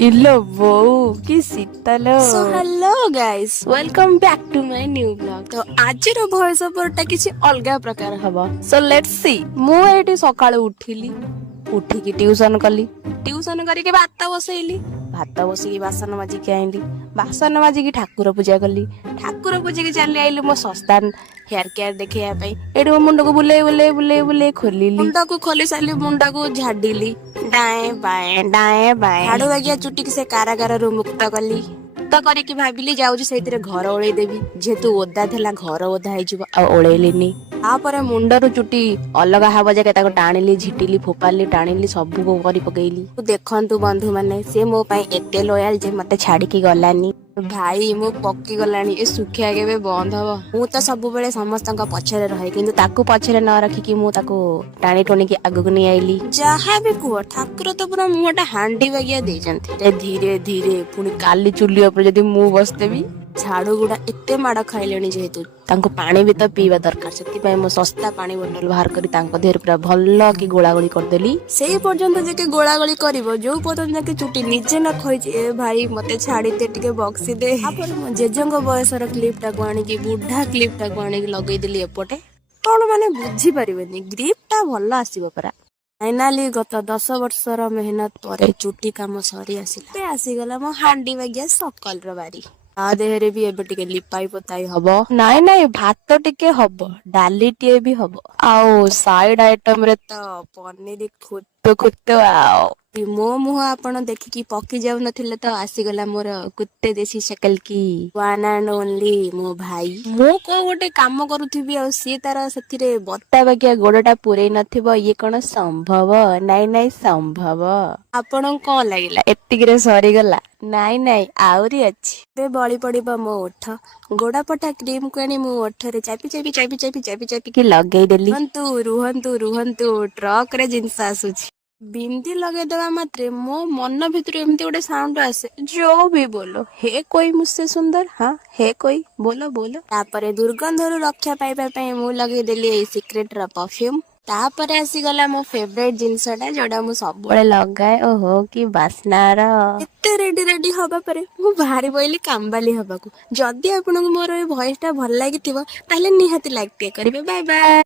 इलो वो कि Sheetal. So hello guys, welcome back to my new blog. तो आज भॉइस ओवरटा किसी अलग प्रकार हबो। So let's see. मु एठी सकाळु उठिली, उठिकी ट्यूशन कली, ट्यूशन करिके भात बसैली, भात बसिकी बासन माजिकी आइली, बासन माजिकी ठाकुर पूजा कली, ठाकुर पूजिकी चली आइली मो सस्तान हेयर केयर देखिया पई। एठी मो मुंड को बुले बुले बुले बुले खोलिली, मुंड को खोली साली, मुंड को झाडिली डाए बाएं हाडू बागिया चुटी की से कारागार रु मुक्त कली। ତ କରିକି ଭାବିଲି ଯାଉଛି ସେଇଥିରେ ଘର ଓଳେଇ ଦେବି, ଯେହେତୁ ଓଦା ଥିଲା ଘର ଓଦା ହେଇଯିବ, ଆଉ ଓଳେଇଲିନି। ତାପରେ ମୁଣ୍ଡରୁ ଚୁଟି ଅଲଗା ହବ ଯାକେ ତାକୁ ଟାଣିଲି, ଝିଟିଲି, ଫୋପାଡ଼ିଲି, ଟାଣିଲି, ସବୁ କରି ପକେଇଲି। ଦେଖନ୍ତୁ ବନ୍ଧୁ ମାନେ, ସେ ମୋ ପାଇଁ ଏତେ ଲୟାଲ ଯେ ମତେ ଛାଡିକି ଗଲାନି। ଭାଇ ମୁଁ ପକି ଗଲାଣି, ଏ ଶୁଖିଆ କେବେ ବନ୍ଦ ହବ? ମୁଁ ତ ସବୁବେଳେ ସମସ୍ତଙ୍କ ପଛରେ ରହେ, କିନ୍ତୁ ତାକୁ ପଛରେ ନ ରଖିକି ମୁଁ ତାକୁ ଟାଣି ଟୁଣିକି ଆଗକୁ ନେଇ ଆଇଲି। ଯାହା ବି କୁହ, ଠାକୁର ତ ପୁରା ମୁହଁଟା ହାଣ୍ଡି ବାଗିଆ ଦେଇଛନ୍ତି। ଧୀରେ ଧୀରେ ପୁଣି କାଲି ଚୁଲି ଉପରେ ଯଦି ମୁଁ ବସିଦେବି, ଝାଡୁ ଗୁଡା ଏତେ ମାଡ ଖାଇଲେଣି ଯେହେତୁ ତାଙ୍କୁ ପାଣି ବି ତ ପିଇବା ଦରକାର, ସେଥିପାଇଁ ମୁଁ ଶସ୍ତା ପାଣି ବୋତଲ ବାହାର କରି ତାଙ୍କ ଦେହରେ ପୁରା ଭଲ କି ଗୋଳାଗୋଳି କରିଦେଲି। ସେଇ ପର୍ଯ୍ୟନ୍ତ ଯାକେ ଗୋଳାଗୋଳି କରିବ, ଯୋଉ ପର୍ଯ୍ୟନ୍ତ ଯାକେ ଚୁଟି ନିଜେ ନ ଖଇଛି, ଏ ଭାଇ ମତେ ଛାଡିଦେ, ଟିକେ ବକ୍ସି ଦେ। ତାପରେ ମୋ ଜେଜେଙ୍କ ବୟସର କ୍ଲିପ ଟାକୁ ଆଣିକି, ବୁଢା କ୍ଲିପ ଟାକୁ ଆଣିକି ଲଗେଇଦେଲି ଏପଟେ। କଣ ମାନେ ବୁଝିପାରିବେନି, ଗ୍ରିପ ଟା ଭଲ ଆସିବ ପରା। ଫାଇନାଲି ଗତ 10 ବର୍ଷର ମେହନତ ପରେ ଚୁଟି କାମ ସରି ଆସିଲା। ଏବେ ଆସିଗଲା ମୋ ହାଣ୍ଡି ବାଗିଆ ସକଲର ବାରି। ତା ଦେହରେ ବି ଏବେ ଟିକେ ଲିପାଇ ପୋତାଇ ହବ। ନାଇଁ ନାଇଁ, ଭାତ ଟିକେ ହବ, ଡାଲିଟିଏ ବି ହବ, ଆଉ ସାଇଡ ଆଇଟମ ରେ ତ ପନିର ଖୁତୁ ଖୁତୁ। ଆଉ ମୋ ମୁହଁ ଆପଣ ଦେଖିକି ପକି ଯାଉନଥିଲେ ତ ଆସିଗଲା ମୋର କୁତ୍ତେ ଦେଶୀ ଶକଲ କି ୱାନ୍ ଆଣ୍ଡ ଓନ୍ଲି ମୋ ଭାଇ। ମୁଁ କୋଉ ଗୋଟେ କାମ କରୁଥିବି ଆଉ ସିଏ ତାର ସେଥିରେ ବତା ବାଗିଆ ଗୋଡଟା ପୁରେଇ ନଥିବ, ଇଏ କଣ ସମ୍ଭବ? ନାଇଁ ନାଇଁ ସମ୍ଭବ। ଆପଣଙ୍କୁ କଣ ଲାଗିଲା ଏତିକିରେ ସରିଗଲା? ନାଇଁ ନାଇଁ, ଆହୁରି ଅଛି। ଏବେ ବଳି ପଡିବ ମୋ ଓଠ। ଗୋଡା ପଟା କ୍ରିମକୁ ଆଣି ମୁଁ ଓଠରେ ଚାପି ଚାପି ଚାପି ଚାପି ଚାପି ଚାପିକି ଲଗେଇଦେଲି। ରୁହନ୍ତୁ ରୁହନ୍ତୁ ରୁହନ୍ତୁ, ଟ୍ରକରେ ଜିନିଷ ଆସୁଛି। ବିନ୍ଦି ଲଗେଇଦବା ମାତ୍ରେ ମୋ ମନ ଭିତରୁ ଏମିତି ଗୋଟେ ସାଉଣ୍ଡ ଆସେ, ଯୋଉ ବି ବୋଲୋ ହେ କୋଇ ମୁଝସେ ସୁନ୍ଦର, ହଁ ହେ କୋଇ ବୋଲୋ ବୋଲୋ। ତାପରେ ଦୁର୍ଗନ୍ଧରୁ ରକ୍ଷା ପାଇବା ପାଇଁ ମୁଁ ଲଗେଇଦେଲି ଏଇ ସିକ୍ରେଟ ର ପରଫ୍ୟୁମ। ତାପରେ ଆସିଗଲା ମୋ ଫେଭରାଇଟ ଜିନିଷଟା, ଯୋଉଟା ମୁଁ ସବୁବେଳେ ଲଗାଏ। ଓହୋ କି ବାସ୍ନାର। ଏତେ ରେଡି ରେଡି ହବା ପରେ ମୁଁ ବାହାରି ପଇଲି କାମବାଲି ହବାକୁ। ଯଦି ଆପଣଙ୍କୁ ମୋର ଏ ଭଏସ ଟା ଭଲ ଲାଗିଥିବ, ତାହେଲେ ନିହାତି ଲାଇକ୍ ଟିକେ କରିବେ। Bye bye.